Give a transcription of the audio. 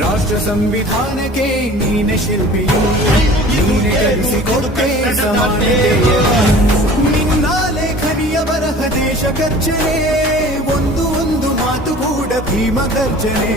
ರಾಷ್ಟ್ರ ಸಂವಿಧಾನಕ್ಕೆ ನೀನೆ ಶಿಲ್ಪಿಯು, ನೀನೆ ಕಲಿಸಿಕೊಟ್ಟೆ ಸಮಾನತೆಯ. ನಿನ್ನ ಲೇಖನಿಯ ಬರಹ ದೇಶ ಗರ್ಜನೆ, ಒಂದು ಮಾತು ಕೂಡ ಭೀಮ ಗರ್ಜನೆ.